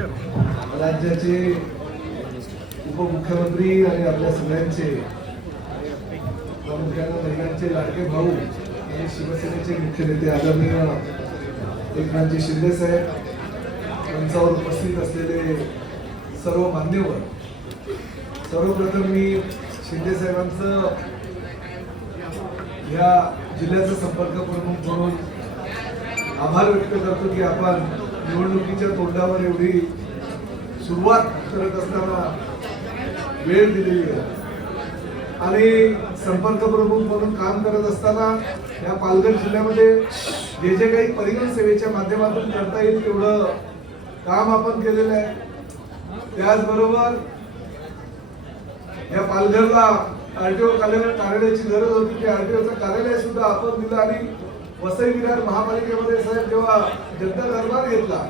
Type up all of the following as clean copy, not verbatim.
राज्याचे उपमुख्यमंत्री आणि आपल्या सगळ्यांचे प्रामुख्याने महिलांचे लाडके भाऊ आणि शिवसेनेचे मुख्य नेते आदरणीय एकनाथजी शिंदे साहेब मंचावर उपस्थित असलेले सर्व मान्यवर, सर्वप्रथम मी शिंदे साहेबांचं या जिल्ह्याचा संपर्क प्रमुख म्हणून आभार व्यक्त करतो की आपण निवडणुकीच्या तोंडावर एवढी सुरुवात करत असताना वेळ दिलेली आहे आणि संपर्क प्रमुख म्हणून काम करत असताना या पालघर जिल्ह्यामध्ये जे जे काही परिवहन सेवेच्या माध्यमातून करता येईल तेवढं काम आपण केलेलं आहे. त्याचबरोबर या पालघरला आरटीओ कार्यालयाची गरज होती, त्या आरटीओचं कार्यालय सुद्धा आपण दिलं आणि वसई विरार महापालिकेमध्ये साहेब जेव्हा जनता दरबार घेतला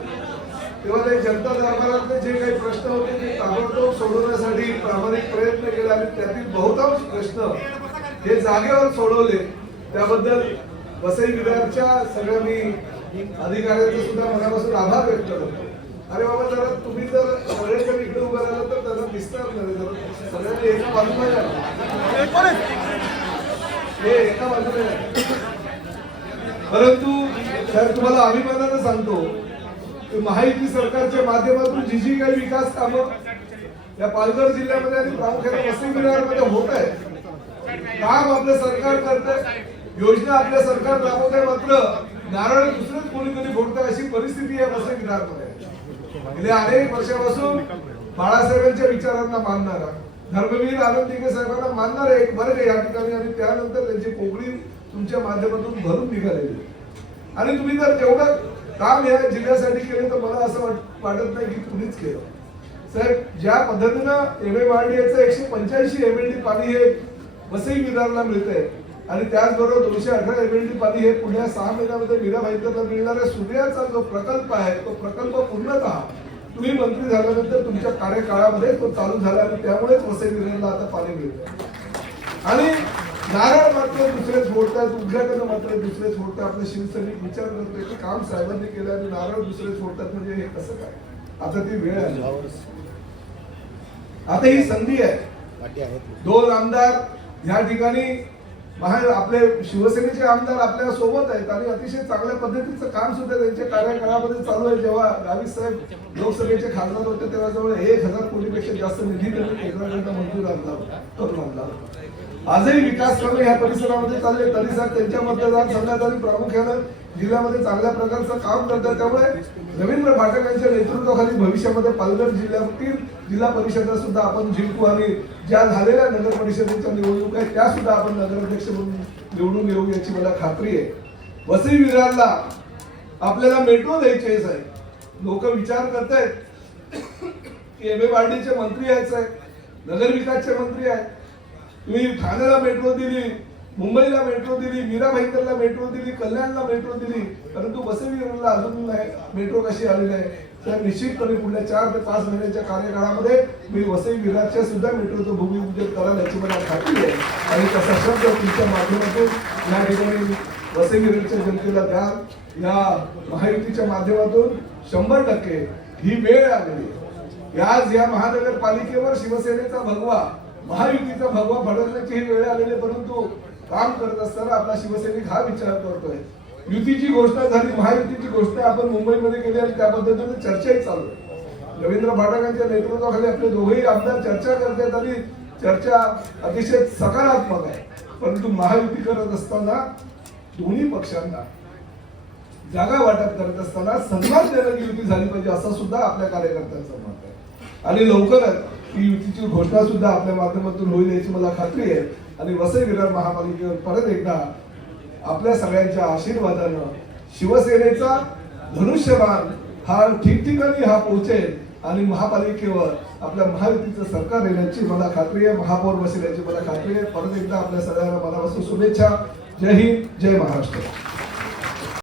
तेव्हा ते जनता दरबारातले जे काही प्रश्न होते ते ताबडतोब सोडवण्यासाठी प्रामाणिक प्रयत्न केले आणि त्यातील बहुतांश प्रश्न हे जागेवर सोडवले. त्याबद्दल वसई विरारच्या सगळ्या मी अधिकाऱ्यांचा सुद्धा मनापासून आभार व्यक्त करतो. अरे बाबा, जरा तुम्ही जर सगळेजण इकडे उभं राहिलं तर त्यांना दिसणार नाही, जरा सगळ्यांनी एका बाजूला हे एका बाजूला. परंतु साहेब तुम्हाला अभिमानानं सांगतो की महायुती सरकारच्या माध्यमातून जी जी काही विकास कामं या पालघर जिल्ह्यामध्ये आणि प्रामुख्याने वसई विरारमध्ये होत आहे, काम आपलं सरकार करतंय, योजना आपल्या सरकार राबवत आहे, मात्र नारळ दुसरेच कोणीतरी फोडतंय अशी परिस्थिती आहे वसई विरारमध्ये. गेल्या अनेक वर्षापासून बाळासाहेबांच्या विचारांना मानणारा, धर्मवीर आनंद दिघे साहेबांना मानणारा एक वर्ग या ठिकाणी आणि त्यानंतर त्यांची पोकळी तुमच्या माध्यमातून भरून निघालेली आणि तुम्ही जर तेवढं काम या जिल्ह्यासाठी केलं तर मला असं वाटत नाही की तुम्हीच केलं. साहेब, ज्या पद्धतीनं एमएमआरडीएचं 185 एमएलडी पाणी हे वसई विरारला मिळतंय आणि त्याचबरोबर 218 एमएलडी पाणी हे पुढल्या 6 महिन्यामध्ये मीरा भाईंदरला मिळणाऱ्या सूर्याचा जो प्रकल्प आहे तो प्रकल्प पूर्णतः तुम्ही मंत्री झाल्यानंतर तुमच्या कार्यकाळामध्ये तो चालू झाला आणि त्यामुळेच वसई विरारला आता पाणी मिळतं. आणि नारळ मात्र दुसरेच फोडतात, उद्घाटन मात्र दुसरेच फोडतात. आपले शिवसैनिक विचार करतोय की काम साहेबांनी केलं आणि नारळ दुसरेच फोडतात, म्हणजे हे कसं काय? आता ती वेळ आली, आता ही संधी आहे. 2 आमदार या ठिकाणी आपले शिवसेनेचे आमदार आपल्या सोबत आहेत आणि अतिशय चांगल्या पद्धतीचं काम सुद्धा त्यांच्या कार्यकाळामध्ये चालू आहे. जेव्हा गावित साहेब लोकसभेचे खासदार होते तेव्हा जवळ 1000 कोटीपेक्षा जास्त निधी त्यांनी केंद्राकडनं मंजूर करून आणला. आजही विकास कामे ह्या परिसरामध्ये चालले, तरी साहेब त्यांच्या मतदारसंघात आणि प्रामुख्यानं जिल्ह्यामध्ये चांगल्या प्रकारचं काम करतात. त्यामुळे रवींद्र भाटक यांच्या नेतृत्वाखाली भविष्यामध्ये पालघर जिल्ह्यातील जिल्हा परिषदा सुद्धा आपण जिंकू आणि ज्या झालेल्या नगर परिषदेच्या निवडणुका आहेत त्या सुद्धा आपण नगराध्यक्ष म्हणून निवडून येऊ याची मला खात्री आहे. वसई विरारला आपल्याला मेट्रो द्यायची आहे. लोक विचार करतायत की एमएमआरडीचे मंत्री आहेत साहेब, नगर विकासचे मंत्री आहेत. तुम्ही ठाण्याला मेट्रो दिली, मुंबईला मेट्रो दिली, मीरा भाईंदरला मेट्रो दिली, कल्याणला मेट्रो दिली, परंतु वसई विरारला अजून नाही मेट्रो कशी आलेली आहे. तर निश्चितपणे पुढल्या 4 ते 5 महिन्याच्या कार्यकाळामध्ये मी वसई विरारच्या सुद्धा मेट्रोचं भूमिपूजन कराल याची मला खात्री आहे आणि तसा शब्द तुमच्या माध्यमातून या ठिकाणी वसई विरारच्या जनतेला द्या. या महायुतीच्या माध्यमातून 100% ही वेळ आलेली आहे. आज या महानगरपालिकेवर शिवसेनेचा भगवा, महायुतीचा भगवा फडकण्याची ही वेळ आलेली आहे. परंतु काम करत असताना आपला शिवसैनिक हा विचार करतोय, युतीची घोषणा झाली, महायुतीची घोषणा आपण मुंबईमध्ये केली आणि त्या पद्धतीने चर्चाही चालू आहे. रवींद्र भाटकांच्या नेतृत्वाखाली आपले दोघेही आमदार चर्चा करतात आणि चर्चा अतिशय सकारात्मक आहे. परंतु महायुती करत असताना दोन्ही पक्षांना जागा वाटप करत असताना सन्मान देणारी युती झाली पाहिजे असं सुद्धा आपल्या कार्यकर्त्यांचं मत आहे आणि लवकरच ही युतीची घोषणा सुद्धा आपल्या माध्यमातून होईल याची मला खात्री आहे. आणि वसई विरार महापालिकेवर परत एकदा आपल्या सगळ्यांच्या आशीर्वादानं शिवसेनेचा धनुष्यबाण हा ठिकठिकाणी हा पोहोचेल आणि महापालिकेवर आपल्या महायुतीचं सरकार येण्याची मला खात्री आहे, महापौर बसेल याची मला खात्री आहे. परत एकदा आपल्या सगळ्यांना मनापासून शुभेच्छा. जय हिंद, जय महाराष्ट्र.